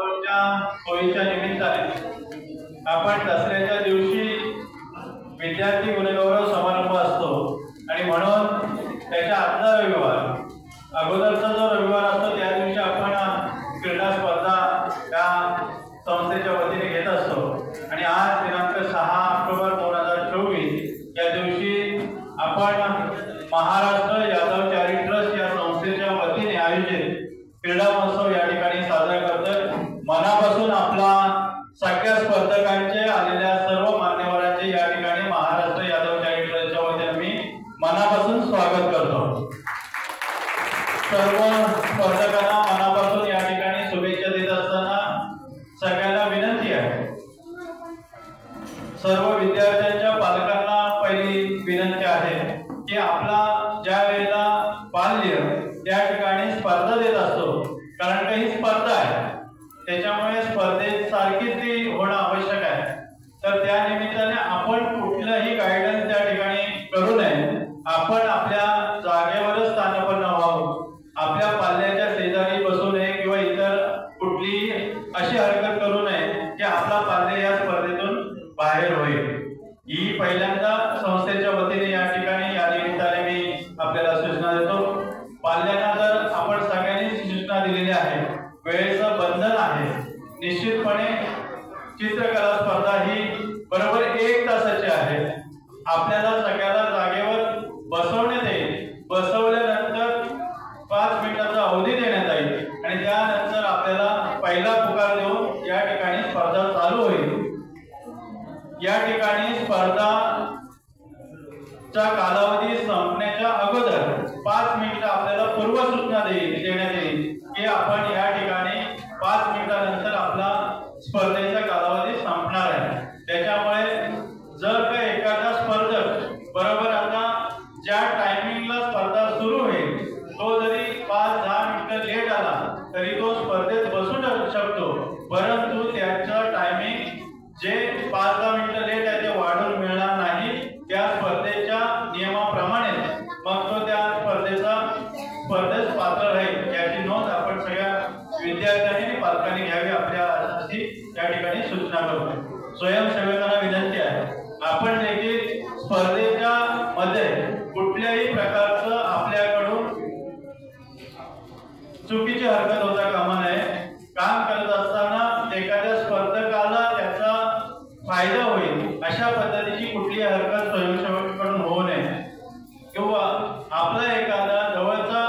होळीच्या निमित्ताने आपण दसऱ्याच्या दिवशी विद्यार्थी गुणगौरव समारंभ असतो आणि म्हणून त्याच्या आजचा रविवार अगोदरचा जो रविवार असतो त्या दिवशी आपण क्रीडा स्पर्धा या संस्थेच्या वतीने घेत असतो आणि आज दिनांक 6 ऑक्टोबर 2024 या दिवशी आपण महाराष्ट्र यादव चॅरिटी ट्रस्ट या संस्थेच्या वतीने आयोजित क्रीडा महोत्सव या ठिकाणी साजरा करतोय। मनापासून आपला सगळ्या स्पर्धकांचे आलेल्या सर्व मान्यवरांचे या ठिकाणी महाराष्ट्र यादव चॅरिटी ट्रस्टच्या वतीने मी मनापासून स्वागत करतो। सर्व स्पर्धकांना मनापासून या ठिकाणी शुभेच्छा देत असताना सगळ्यांना विनंती आहे, सर्व विद्यार्थ्यांच्या पालकांना पहिली विनंती आहे की आपला ज्या वेळेला बाल्य त्या ठिकाणी स्पर्धा देत असतो, कारण का ही स्पर्धा आहे त्याच्यामुळे स्पर्धेत सारखीच ती होणं आवश्यक आहे। तर त्या निमित्ताने आपण कुठलंही गायडन्स त्या ठिकाणी करू नये, आपण आपल्या जागेवरच स्थानापन्न व्हावं, आपल्या पाल्याच्या शेजारी बसू नये किंवा इतर कुठली अशी हरकत करू नये की आपला पाल्य या स्पर्धेतून बाहेर होईल। ही पहिल्यांदा संस्थेच्या वतीने या ठिकाणी या निमित्ताने मी आपल्याला सूचना देतो। पाल्यांना तर आपण सगळ्यांनी सूचना दिलेली आहे, वेळेचं बंधन आहे, निश्चितपणे चित्रकला स्पर्धा ही बरोबर 1 तासाची आहे। आपल्याला सगळ्याला जागेवर बसवण्यात येईल, बसवल्यानंतर 5 मिनिटाचा अवधी देण्यात येईल आणि त्यानंतर आपल्याला पहिला पुकार देऊन या ठिकाणी स्पर्धा चालू होईल। या ठिकाणी स्पर्धाचा कालावधी संपण्याच्या अगोदर 5 मिनिटं आपल्याला पूर्वसूचना देण्यात येईल की आपण या ठिकाणी 5 मिनिटानंतर आपला स्पर्धेचा कालावधी संपणार आहे। त्याच्यामुळे जर का एखादा स्पर्धक बरोबर आता ज्या टायमिंगला स्पर्धा सुरू होईल तो जरी 5-10 मिनिटं लेट आला तरी तो स्पर्धेत बसू शकतो, परंतु त्याचा टायमिंग जे 5-10 मिनिटं लेट आहे ते वाढून मिळणार नाही। त्या स्पर्धेच्या नियमाप्रमाणे मग तो त्या स्पर्धेत पात्र राहील याची नोंद आपण सगळ्या विद्यार्थ्यांनी आणि पालकांनी घ्यावी, आपल्या अशी या ठिकाणी सूचना करतो। स्वयंसेवकांना विनंती आहे, आपण देखील स्पर्धेच्या मध्ये कुठल्याही प्रकारचं आपल्याकडून चुकीची हरकत होता कामा नये। काम करत असताना एखाद्या स्पर्धकाला त्याचा फायदा होईल अशा पद्धतीची कुठलीही हरकत स्वयंसेवकाकडून होऊ नये, किंवा आपला एखादा जवळचा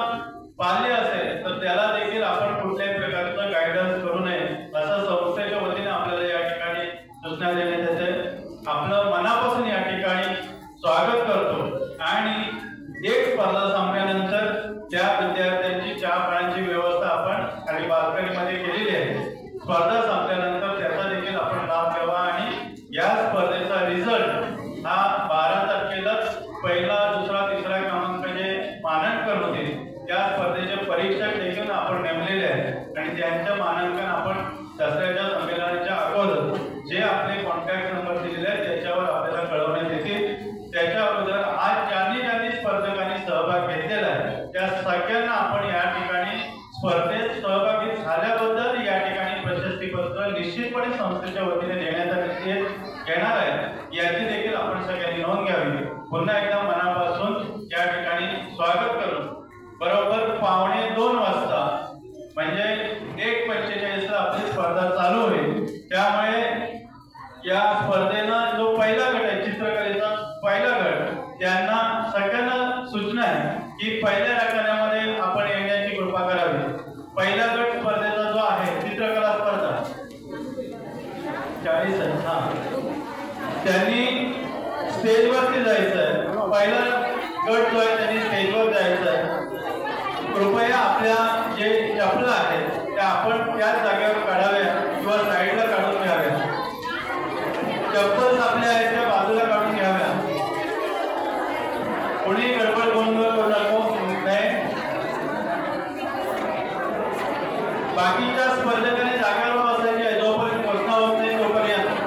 पाल्य असेल तर त्याला देखील आपण कुठल्याही प्रकारचं गायडन्स करू नये असं संस्थेच्या वतीने आपल्याला या ठिकाणी सूचना देण्यात येते। आपलं मनापासून या ठिकाणी स्वागत करतो आणि एक स्पर्धा संपल्यानंतर त्या विद्यार्थ्यांची चहा पाण्याची व्यवस्था आपण खाली बाल्कनीमध्ये केलेली आहे। स्पर्धा संपल्यानंतर त्याचा देखील आपण लाभ घ्यावा आणि या स्पर्धेचा रिझल्ट हा 12 तारखेला पहिला, दुसरा, तिसरा क्रमांक जे मानांकन होते त्या स्पर्धेचे परीक्षक देखील आपण नेमलेले आहेत आणि त्यांचं मानांकन आपण दसऱ्याच्या संमेलनाच्या अगोदर जे आपले कॉन्टॅक्ट नंबर दिलेले आहेत त्याच्यावर आपल्याला कळवण्यात येतील। त्याच्या अगोदर आज ज्यांनी स्पर्धकांनी सहभाग घेतलेला आहे त्या सगळ्यांना आपण या ठिकाणी स्पर्धेत सहभागी झाल्याबद्दल या ठिकाणी प्रशस्तीपत्र निश्चितपणे संस्थेच्या वतीने देण्यात येणार आहे, याची देखील आपण सगळ्यांनी नोंद घ्यावी। पुन्हा एकदा मनापासून या ठिकाणी स्वागत करून बरोबर 1:15 वाजता म्हणजे 1:45 ला आपली स्पर्धा चालू होईल। त्यामुळे या स्पर्धेला जो पहिला गट आहे चित्रकलेचा पहिला गट, त्यांना सगळ्यांना सूचना आहे की पहिल्या रकान्यामध्ये आपण येण्याची कृपा करावी। पहिला गट स्पर्धेचा जो आहे चित्रकला स्पर्धा 40 त्यांनी स्टेजवरती जायचं आहे। पहिला गट जो आहे त्यांनी स्टेजवर जायचं आहे। कृपया आपल्या जे चपला आहेत त्या आपण त्याच जागेवर काढाव्या किंवा साईडला काढून घ्याव्या। चप्पल आपल्या आहेत त्या बाजूला काढून घ्याव्या, कोणी गडबड गोंधळ करू नये। बाकीच्या स्पर्धकांनी जागेवर बसायचे आहे, जोपर्यंत घोषणा होत नाही तोपर्यंत।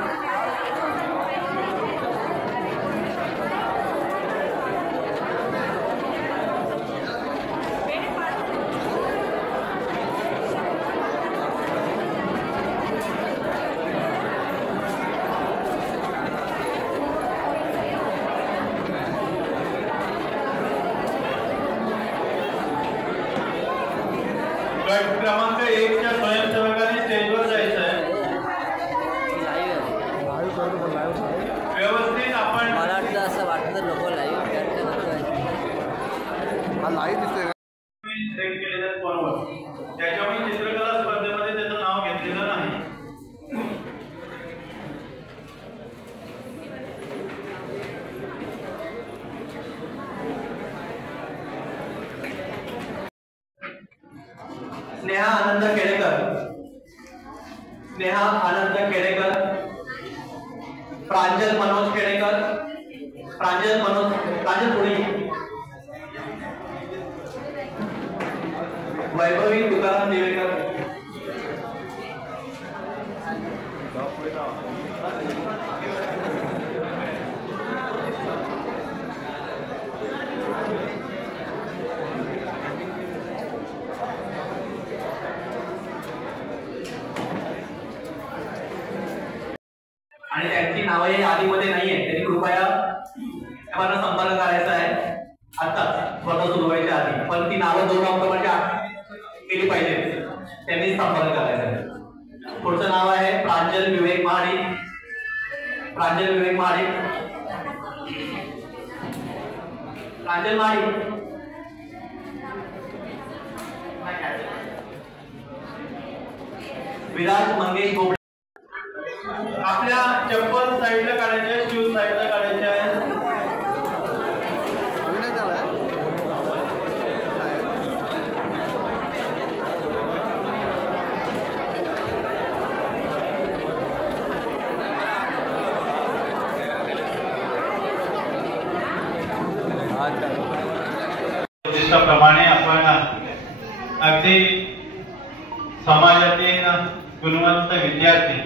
नेहा आनंद खेडेकर, प्रांजल मनोज खेडेकर, प्रांजल पुणे, वैभवी तुकाराम देवेकर, आणि त्यांची नावं या यादीमध्ये नाहीये, त्यांनी कृपया आम्हाला संपर्क करायचा आहे आता स्पर्धा सुरू व्हायच्या आधी, पण ती नावं 2 ऑक्टोबरच्या केली पाहिजे, त्यांनी संपर्क करायचा आहे। पुढचं नाव आहे प्रांजल विवेक महाडिक, प्रांजल विवेक महाडिक, प्रांजल महाडिक, विराज मंगेश बोबडे। आपल्या चप्पल साईडला काढायचे, शूज साईडला काढायचे आहे। प्रमाणे आपण अगदी समाजातील गुणवंत विद्यार्थी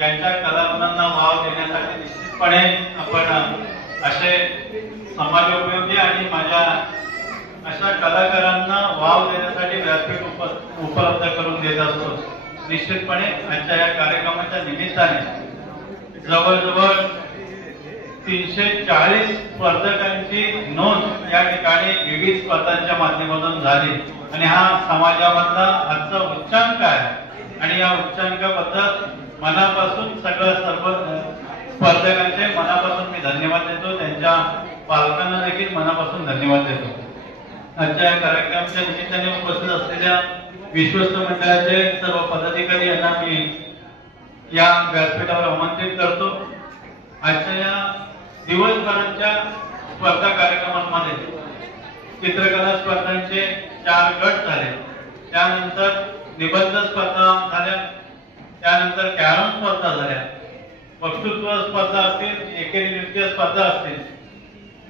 यांच्या कलागुणांना वाव देण्यासाठी निश्चितपणे आपण असे समाजोपयोगी आणि माझ्या अशा कलाकारांना वाव देण्यासाठी व्यासपीठ उपलब्ध करून देत असतो। निश्चितपणे आजच्या या कार्यक्रमाच्या निमित्ताने जवळजवळ 340 स्पर्धकांची नोंद या ठिकाणी विविध स्पर्धांच्या माध्यमातून झाली आणि हा समाजामधला आजचा उच्चांक आहे आणि या उच्चांकाबद्दल मनापासून सर्व स्पर्धकांचे मनापासून मी धन्यवाद देतो, त्यांच्या पालकांना देखील मनापासून धन्यवाद देतो। आजच्या या कार्यक्रमाच्या निमित्ताने उपस्थित असलेल्या विश्वस्त मंडळाचे सर्व पदाधिकारी यांना मी या व्यासपीठावर आमंत्रित करतो। आजच्या या दिवसभराच्या स्पर्धा कार्यक्रमांमध्ये चित्रकला स्पर्धांचे 4 गट झाले, त्यानंतर निबंध स्पर्धा झाल्या, त्यानंतर कॅरम स्पर्धा झाल्या, वक्तृत्व स्पर्धा असतील, एकेरी नृत्य स्पर्धा असतील,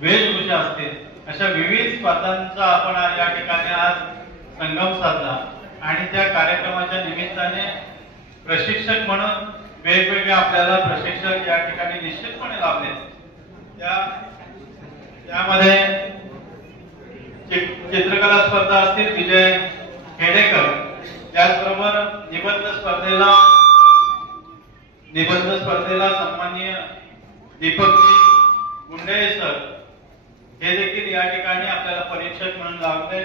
वेशभूषा असतील, अशा विविध स्पर्धांचा आपण या ठिकाणी आज संगम साधला आणि त्या कार्यक्रमाच्या निमित्ताने प्रशिक्षक म्हणून वेगवेगळे आपल्याला प्रशिक्षक या ठिकाणी निश्चितपणे लाभले। त्यामध्ये चित्रकला स्पर्धा असतील विजय खेडेकर, त्याचबरोबर निबंध स्पर्धेला सन्माननीय दीपकजी गुंडे सर हे देखील या ठिकाणी आपल्याला परीक्षक म्हणून लाभले।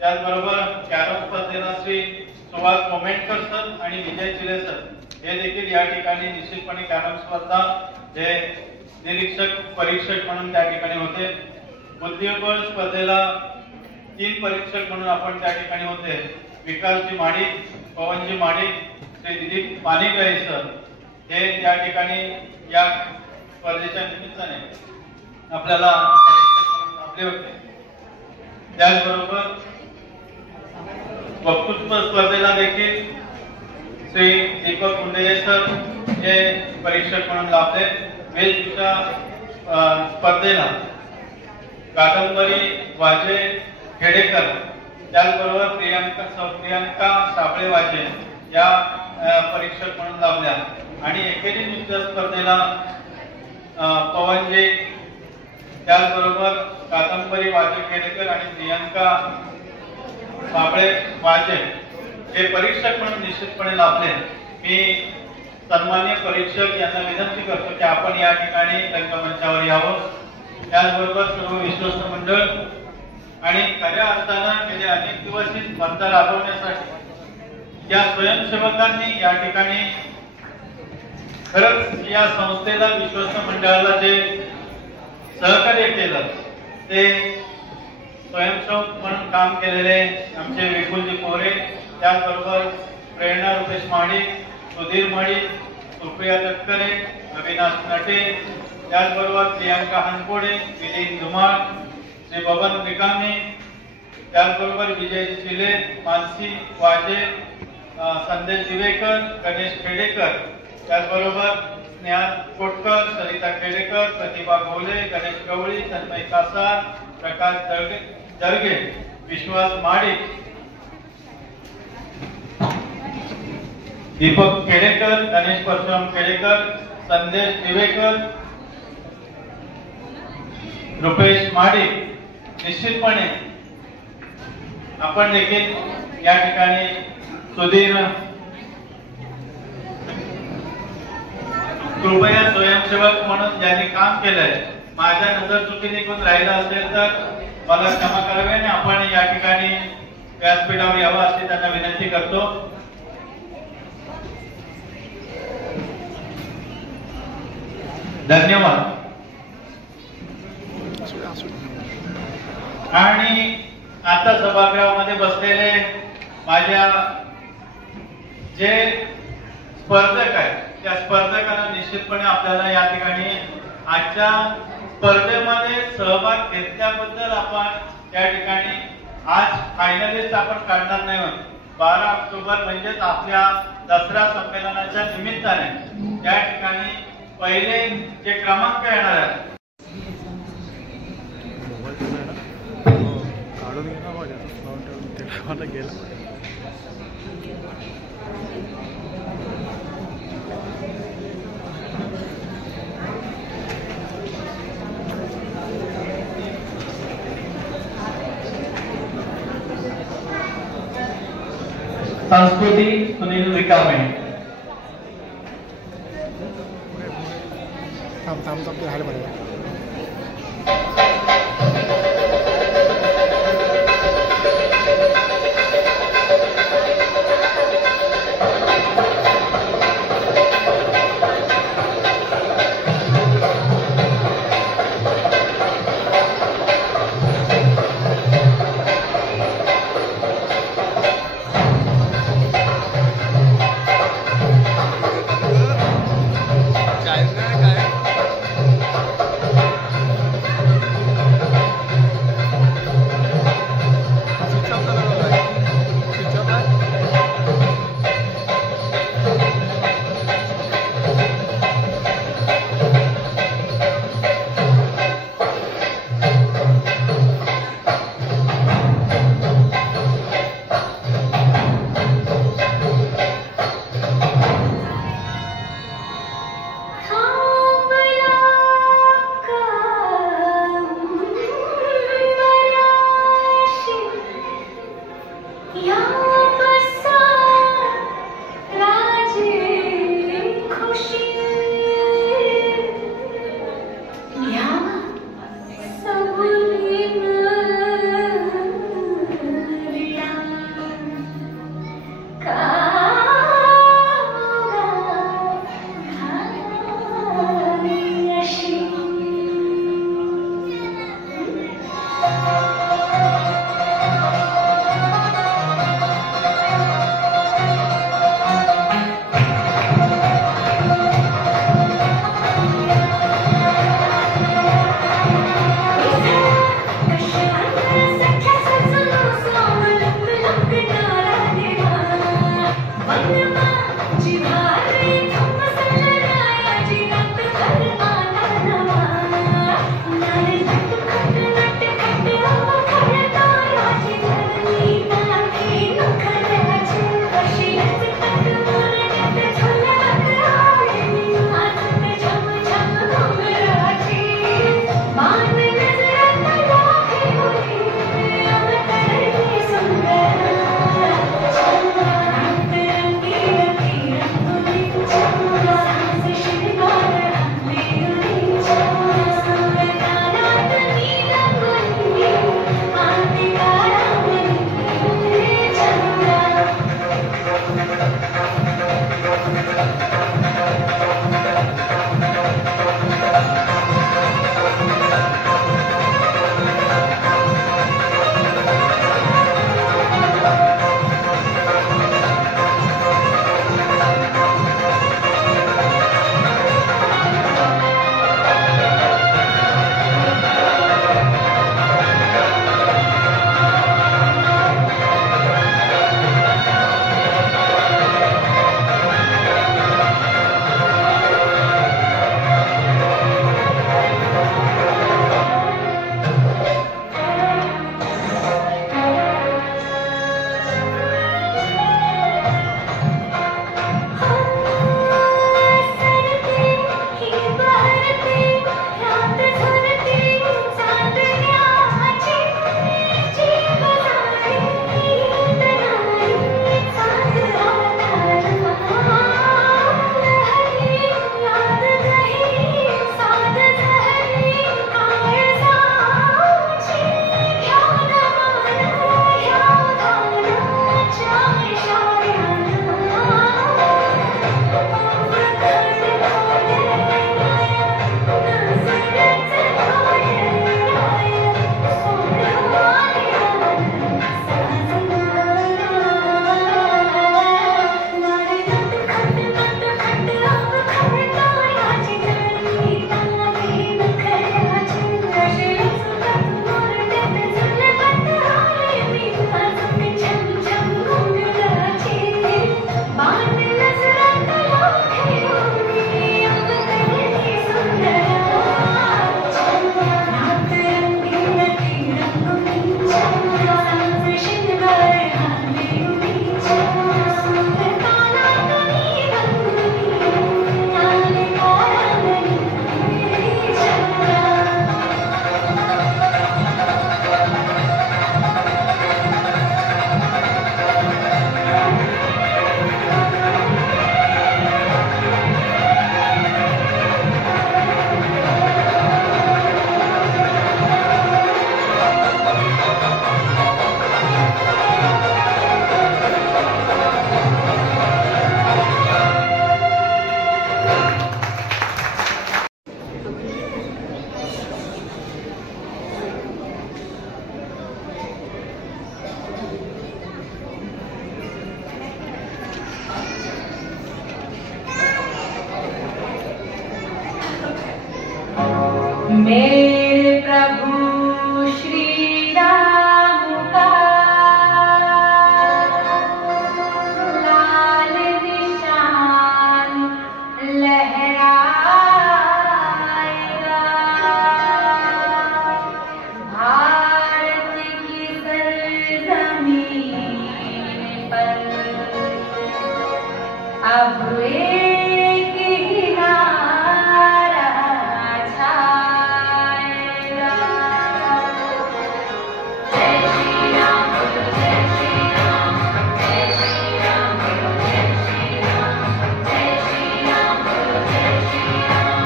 त्याचबरोबर कॅरम स्पर्धेला श्री सुभाष कोमेंटकर सर आणि विजय चिले सर हे देखील या ठिकाणी निश्चितपणे कॅरम स्पर्धा हे निरीक्षक परीक्षक म्हणून त्या ठिकाणी होते। बुद्धिबळ स्पर्धेला 3 परीक्षक म्हणून आपण त्या ठिकाणी होते, विकासजी माडिक, पवनजी माडिक, श्री दिलीप पानिकळे सर हे त्या ठिकाणी या स्पर्धेच्या निमित्ताने आपल्याला आपले होते। त्याचबरोबर वक्तृत्व स्पर्धेला देखील श्री दीपक गुंडे सर हे परीक्षक म्हणून लाभले। वेशभूषा स्पर्धेला कादंबरी वाजे खेडेकर, त्याचबरोबर प्रियांका साबळे वाजे या परीक्षक म्हणून लाभल्या आणि एकेरी नृत्य स्पर्धेला पवनजी, त्याचबरोबर कादंबरी वाजे खेडेकर आणि प्रियांका साबळे वाजे हे परीक्षक म्हणून निश्चितपणे लाभले। मी सन्माननीय परीक्षक यांना विनंती करतो की आपण या ठिकाणी रंगमंचावर यावं। त्याचबरोबर सर्व विश्वस्त मंडळ आणि खऱ्या अर्थानं गेले अनेक दिवस ही स्पर्धा राबवण्यासाठी या स्वयंसेवकांनी या ठिकाणी खरंच या संस्थेला विश्वस्त मंडळाला जे सहकार्य केलं ते स्वयंसेवक म्हणून काम केलेले आमचे विपुलजी कोरे, त्याचबरोबर प्रेरणा रुपेश माडिक, सुधीर माडिक, सुप्रिया तटकरे, अविनाश नटे, त्याचबरोबर प्रियांका हनकोडे, विलीन धुमाळ, श्री बबन रिकामे, त्याचबरोबर विजय चिले, मानसी वाजे, संदेश दिवेकर, गणेश खेडेकर, त्याचबरोबर स्नेहा कोटकर, सरिता खेडेकर, प्रतिभा गोले, गणेश गवळी, तन्मय कासार, प्रकाश दर्गे, विश्वास माडिक, दीपक खेडेकर, गणेश परशुराम खेडेकर, संदेश दिवेकर, रुपेश माडिक. निश्चितपणे आपण देखील या ठिकाणी सुधीर कृपया स्वयंसेवक म्हणून ज्यांनी काम केलंय, माझ्या नजर चुकी निघून राहिलं असेल तर मला क्षमा करावी आणि आपण या ठिकाणी व्यासपीठावर यावं अशी त्यांना विनंती करतो. धन्यवाद. आणि आता सभागृहामध्ये बसलेले माझ्या जे स्पर्धक आहेत त्या स्पर्धकांना निश्चितपणे आपल्याला या ठिकाणी आजच्या स्पर्धेमध्ये सहभाग घेतल्याबद्दल आपण या ठिकाणी आज फायनलिस्ट आपण काढणार नाही आहोत. 12 ऑक्टोबर म्हणजेच आपल्या दसरा संमेलनाच्या निमित्ताने या ठिकाणी पहिले जे क्रमांक येणार आहेत संस्कृती सुनील रिकामे, मेरे प्रभु श्री राम का लाल निशान लहराएगा। भारत की सरजमीन पर अब एक ही नारा छाएगा। जय श्री राम, जय श्री राम, जय श्री राम, जय श्री राम, जय श्री राम, जय श्री राम,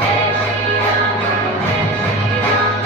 जय श्री राम, जय श्री राम।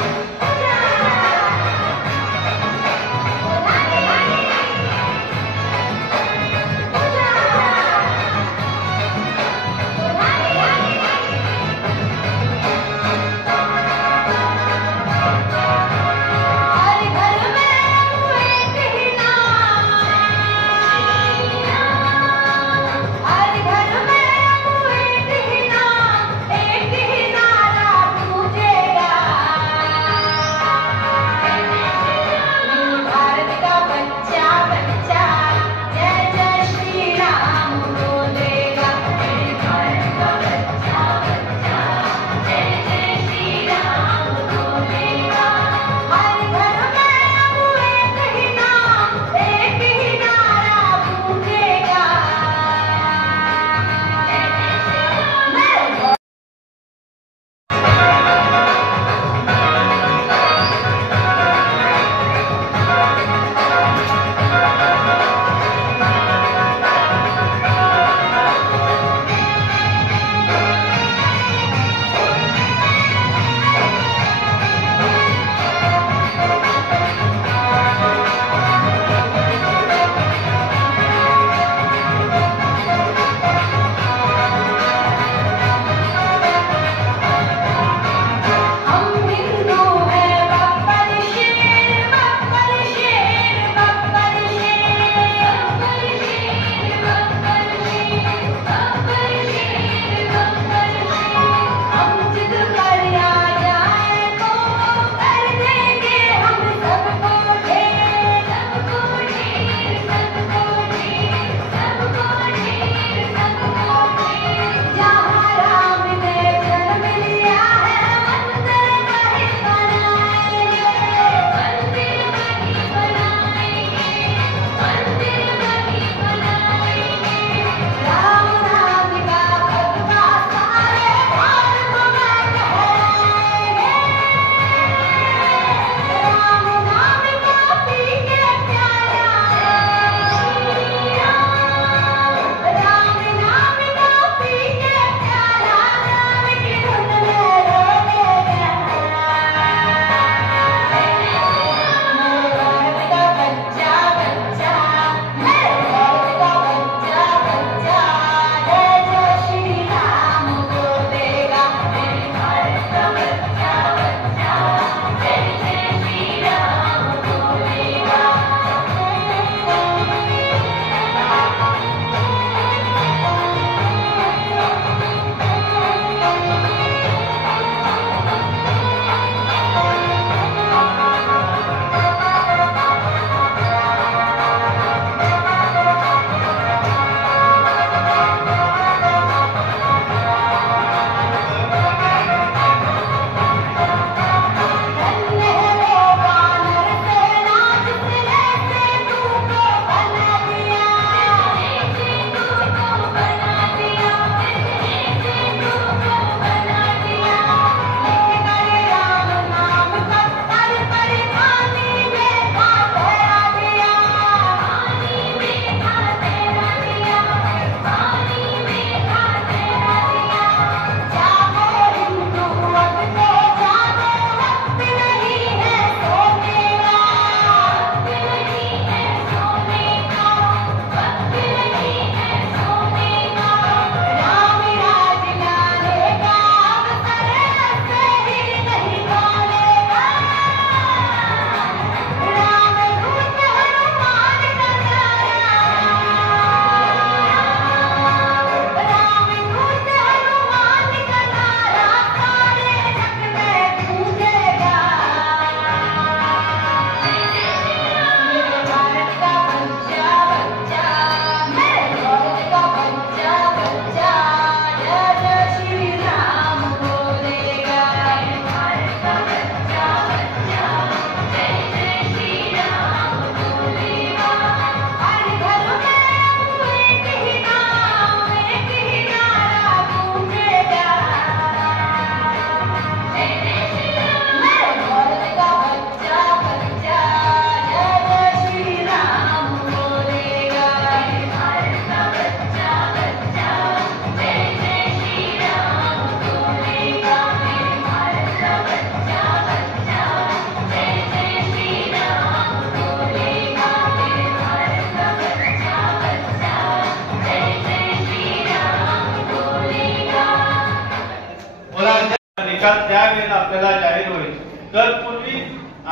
निकाल त्यावेळेला आपल्याला जाहीर होईल. तर पूर्वी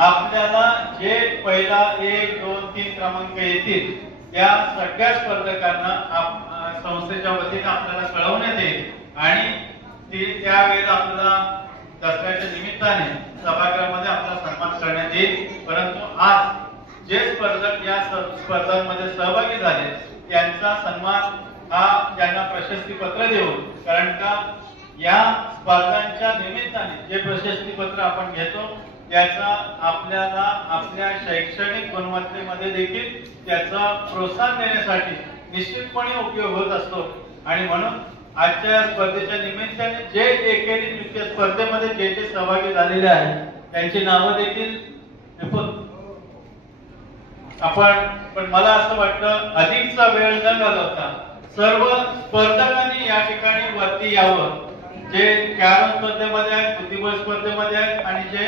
आपल्याला जे पहिला 1, 2, 3 क्रमांक येतील त्या सगळ्या स्पर्धकांना संस्थेच्या वतीने आपल्याला कळवण्यात येईल आणि त्यावेळेला आपल्याला दसऱ्याच्या निमित्ताने सभागृहामध्ये आपला सन्मान करण्यात येईल. परंतु आज जे स्पर्धक या स्पर्धांमध्ये सहभागी झाले त्यांचा सन्मान हा त्यांना प्रशस्ती पत्र देऊ. कारण का या स्पर्धांच्या निमित्ताने जे प्रशस्ती पत्र आपण घेतो त्याचा आपल्याला आपल्या शैक्षणिक गुणवत्तेमध्ये देखील त्याचा प्रोत्साहन देण्यासाठी निश्चितपणे उपयोग होत असतो. आणि म्हणून आजच्या स्पर्धेच्या निमित्ताने जे एकेरी नृत्य स्पर्धेमध्ये जे जे सहभागी झालेले आहेत त्यांची नावं देखील आपण पण मला असं वाटतं अधिकचा वेळ न घालवता सर्व स्पर्धकांनी या ठिकाणी वरती यावं. जे कॅरम स्पर्धेमध्ये आहेत, बुद्धिबळ स्पर्धेमध्ये आहेत आणि जे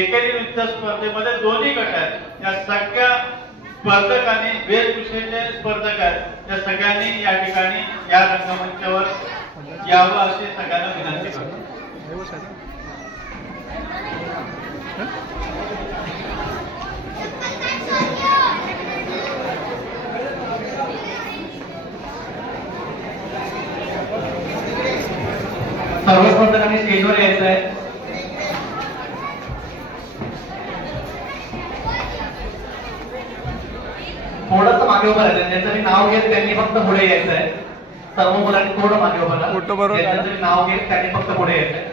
एकेरी नृत्य स्पर्धेमध्ये दोन्ही गट आहेत या सगळ्या स्पर्धकांनी वेशभूषेचे स्पर्धक आहेत त्या सगळ्यांनी या ठिकाणी या रंगमंचावर यावं अशी सगळ्यांना विनंती करतो. सर्व स्पर्धकांनी स्टेजवर यायचं आहे. थोडंसं मागे उभं राहायचं. ज्यांचं मी नाव घेत त्यांनी फक्त पुढे यायचं आहे. सर्व मुलांनी थोडं मागे उभं राहा. ज्यांचं मी नाव घेत त्यांनी फक्त पुढे यायचं आहे.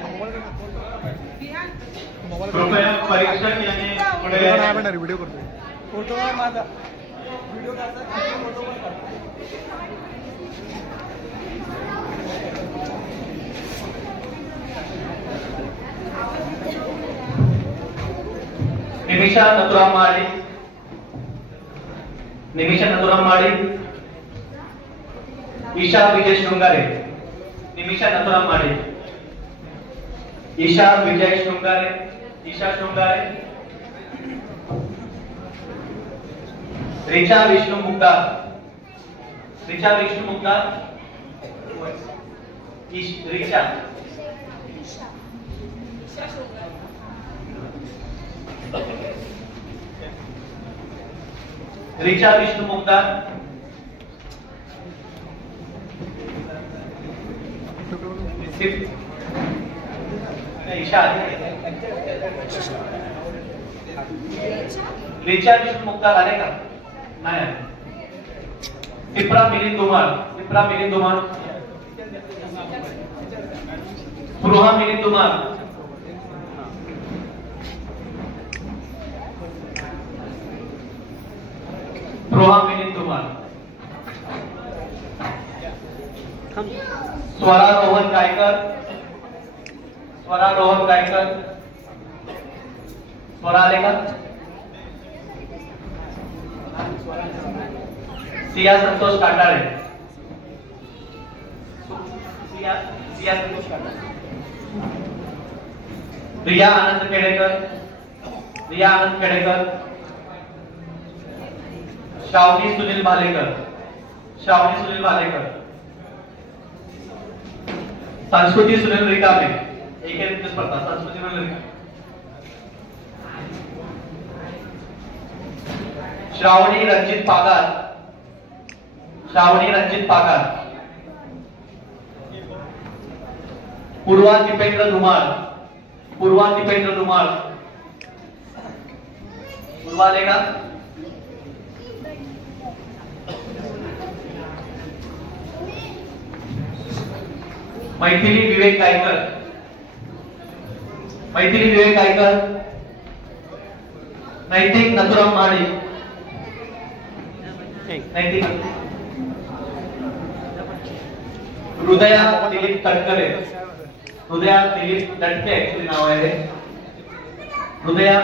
कृपया परीक्षक यांनी पुढे यायचं. व्हिडिओ करतोय. फोटो माझा व्हिडिओ निमिषा नथुराम माळी, निमिषा नथुराम माळी, ईशा विजय शृंगारे, निमिषा नथुराम माळी, ईशा विजय शृंगारे, ईशा शृंगारे, रिचा विष्णू मुक्तार, रिचा विष्णू मुक्तार, रिचा रिचा विष्णू मुक्तार, रिचा विष्णू मुक्तार आले का? नाही. पिपरा मिलिंद धुमाळ, पिपरा मिलिंद धुमाळ, स्पृहा मिलिंद धुमाळ, स्पृहा मिलिंद धुमाळ, स्वरा रोहन गायकर, स्वरा रोहन गायकर, स्वरा आले का? सिया संतोष काटाळे, सिया संतोष काटाळे, रिया आनंद खेडेकर, रिया आनंद खेडेकर, श्रावणी सुनील भालेकर, श्रावणी सुनील भालेकर, संस्कृती सुनील रिकामे, एकेरी स्पर्धा संस्कृती सुनील रिकामे, श्रावणी रंजित पागार, श्रावणी रंजित पागार, पूर्वा दीपेंद्र धुमाळ, पूर्वा दीपेंद्र धुमाळ, पूर्वा आले का? मैथिली विवेक गायकर, मैथिली विवेक गायकर, नैतिक नथुराम माळी, नैतिक हृदया दिलीप तटकरे, हृदया दिलीप तटके ऍक्च्युअली नाव आहे. हृदया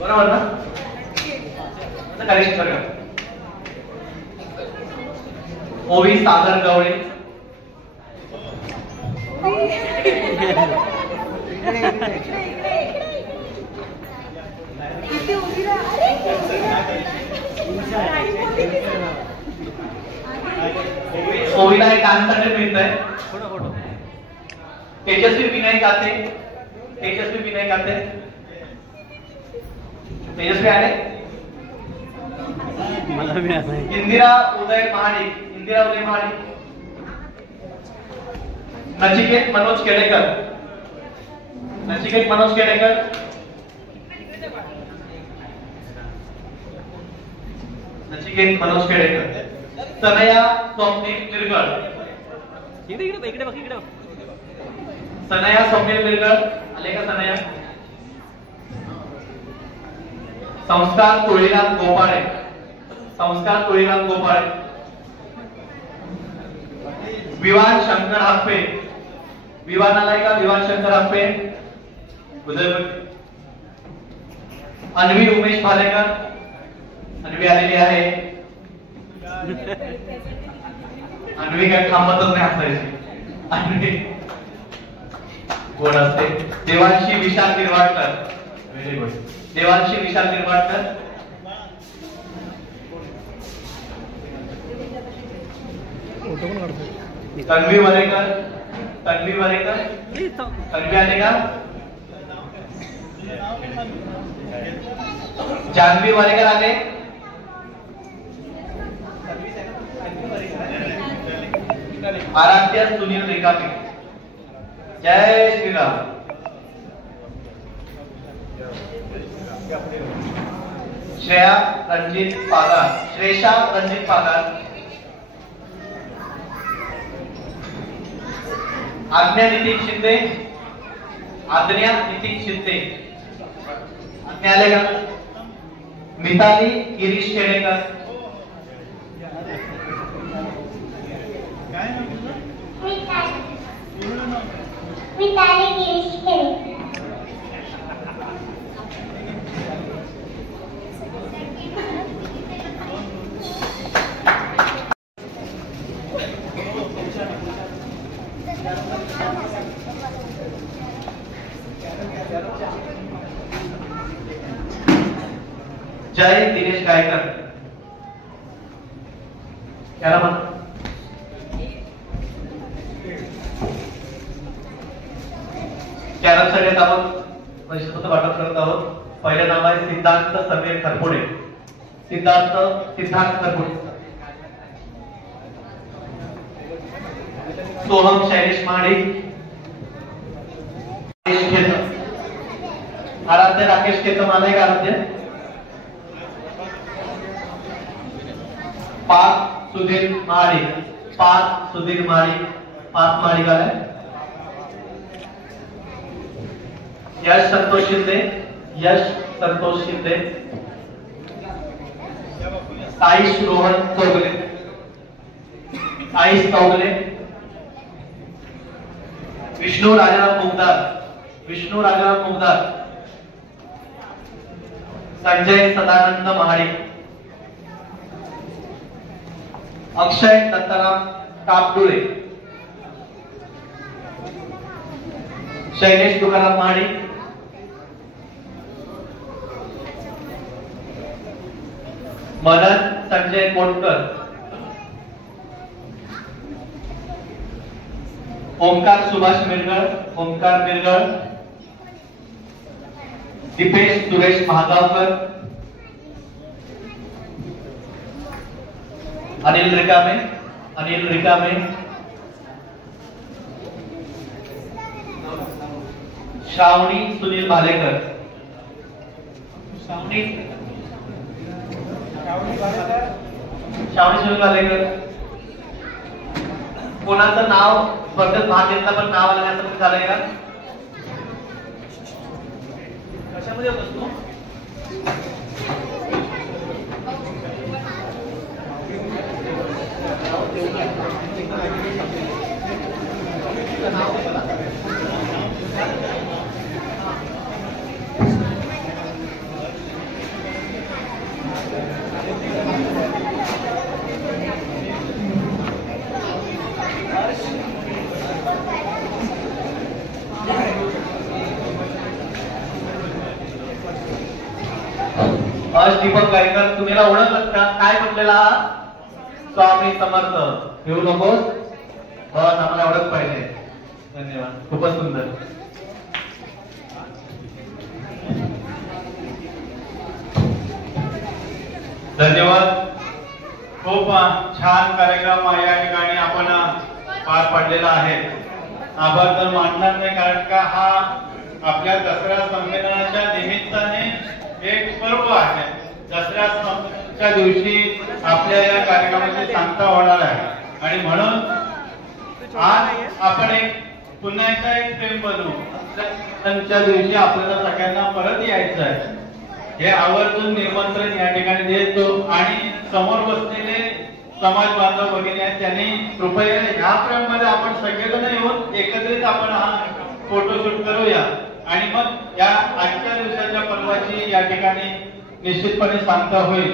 बरोबर ना? करेक्ट करूया. ओवी सागर गवळे, ओवीला एक डान्स साठी मिळतंय. तेजस्वी विनय काते, तेजस्वी विनय काते, तेजस्वी आले. इंदिरा उदय महाडिक, इंदिरा उदय महाडिक. नचिकेत मनोज केडेकर, नचिकेत मनोज केडेकर. नचिकेत मनोज केडेकर. तनया स्वप्नील बिरगळ, सनया स्वप्नील बिरगळ आले का सनया. संस्कार तुळीनाथ गोपाळे, संस्कार तुळीनाथ गोपाळे. विवान शंकर हापे, विवान आलाय का विवान शंकर हापे. अन्वी उमेश भालेकर, अन्वी आलेली आहे. अन्वी काय थांबतच नाही हसायची, अन्वी कोण असते. देवांशी विशाल गिरवाडकर, व्हेरी गुड. देवांशी विशाल गिरवाडकर. तन्वी वरेकर, तन्वी वरेकर, तन्वी आले का. जानवी वरेकर आले. आराध्य सुनील रेखापे. जय श्रीराम. श्रेया रणजित पागार, श्रेषा रणजित पागार. आज्ञा नितीन शिंदे, आज्ञा नितीन शिंदे. आज्ञा आले का. मिताली गिरीश खेडेकर. मिताली गिरीश खेडेकर. जय दिनेश गायकर. याला म्हणा. कॅरमसाठी आपण पैशाचं वाटप करत आहोत. पहिलं नाव आहे सिद्धार्थ समीर खरपुडे, सिद्धार्थ खरपुडे. सोहम शैलेश महाडिक, आराध्य राकेश केतम आलाय का. आराध्य. पार्थ सुधीर महाडिक, पार्थ सुधीर महाडिक, पार्थ महाडिक आलाय. यश संतोष शिंदे, यश संतोष शिंदे. आयुष रोहन चौगले, आयुष चौगले. विष्णू राजाराम मुगदार, विष्णू राजाराम मुगदार. संजय सदानंद महाडिक. अक्षय दत्ताराम कापडुळे, शैलेश तुकाराम महाडिक. मदन संजय कोटकर. ओमकार सुभाष मिरगळ, ओमकार मिरगळ. दीपेश सुरेश महागावकर. अनिल रिकामे, अनिल रिकामे. श्रावणी सुनील भालेकर, श्रावणी सुनील भालेकर. कोणाचं नाव स्पर्धेत भाग घेतला पण नाव आलं नाही असं झालंय का. कशामध्ये होतस तू. दीपक गायकर. तुम्हाला ओळखलं का. काय म्हटलेला. स्वामी समर्थ. घेऊ नकोस बस, आम्हाला ओळख पाहिजे. धन्यवाद, खूपच सुंदर. धन्यवाद. खूप छान कार्यक्रम या ठिकाणी आपण पार पाडलेला आहे. आभार तर मानणार नाही, कारण का हा आपल्या दसरा संमेलनाच्या निमित्ताने एक पर्व आहे. दसऱ्याच्या दिवशी आपल्या या कार्यक्रमाची सांगता होणार आहे आणि म्हणून आज आपण पुन्हा एकदा एक प्रेम बनवू. त्यांच्या दिवशी आपल्याला सगळ्यांना परत यायचं आहे हे आवर्जून निमंत्रण या ठिकाणी देतो आणि समोर बसलेले समाज बांधव भगिनी आहेत त्यांनी कृपया ह्या प्रेम मध्ये आपण सगळेजण येऊन एकत्रित आपण हा फोटोशूट करूया आणि मग या आजच्या दिवसाच्या पर्वाची या ठिकाणी निश्चितपणे सांगता होईल.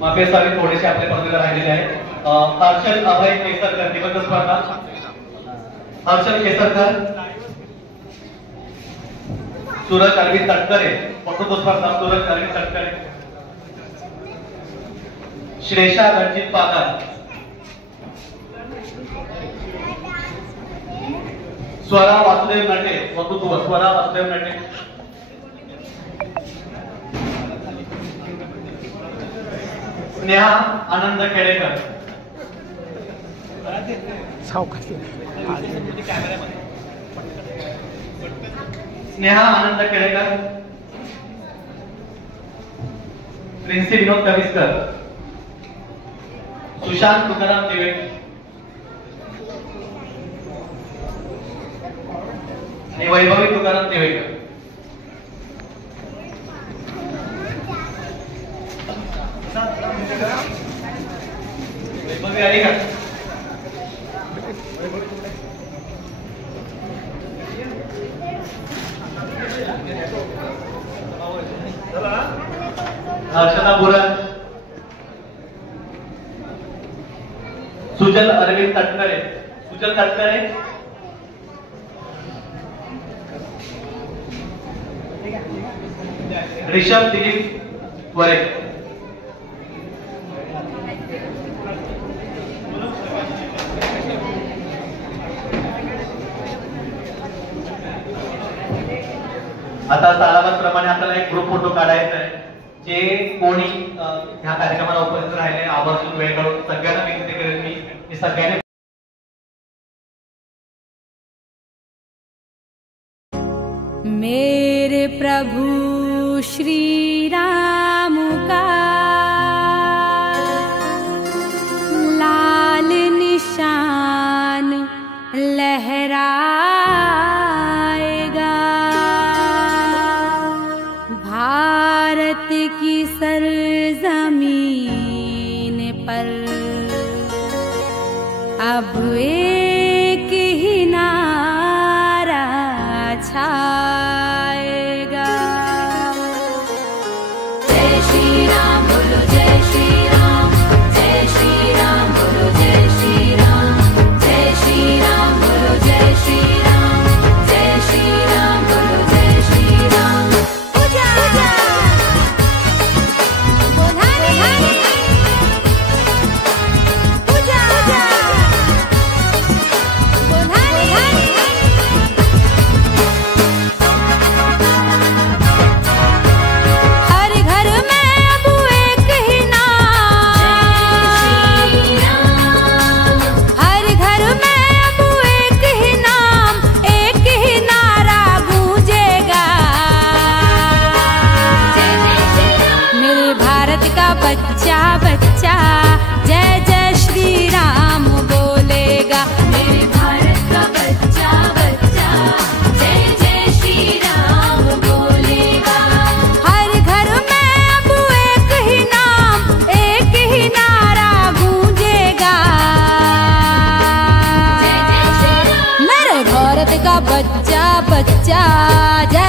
मागे सारे थोडेसे आपले पत्रकार राहिलेले आहेत. हर्षल अभय केसरकर निबंध स्पर्धा. हर्षल केसरकर. सूरज अरविंद तटकरे वक्तृत्व स्पर्धा. सूरज अरविंद तटकरे. श्रेषा रणजित पागार. स्वरा वासुदेव नटे वक्तृत्व. स्वरा वासुदेव नटे. स्नेहा आनंद खेडेकर. स्नेहा आनंद खेडेकर. प्रिन्सी विनोद कविस्कर. सुशांत तुकाराम दिवेकर आणि वैभवी तुकाराम दिवेकर. वैभवी आली का? हर्षदा बुरन. सुजल अरविंद तटकरे. सुजल तटकरे. ऋषभ दिलीप वरे. आता सालाबादप्रमाणे आपल्याला एक ग्रुप फोटो काढायचा आहे. जे कोणी ह्या कार्यक्रमाला उपस्थित राहिले आवर्जून वेळ काढून सगळ्यांना विनंती करेन मी सगळ्यांनी मेरे प्रभु श्री राम का लाल निशान लहराएगा, भारत की सरजमीन पर अब एक ही नारा छाएगा। जय श्री राम बोलो, जय श्री राम, जय श्री राम बोलो, जय श्री राम, जय श्री राम बोलो, जय श्री राम, जय श्री राम बोलो, जय श्री राम। पूजा बोधानी, पूजा बोधानी। हर घर में अब एक ही नाम, हर घर में अब एक ही नाम, एक ही नारा गूंजेगा। मेरे भारत का बच्चा बच्चा जय जय श्री राम बोलेगा। मेरे भारत का बच्चा बच्चा जय जय श्री राम बोलेगा। हर घर में अब एक ही नाम, एक ही नारा गूंजेगा। जय जय श्री राम। मेरे भारत का बच्चा बच्चा जय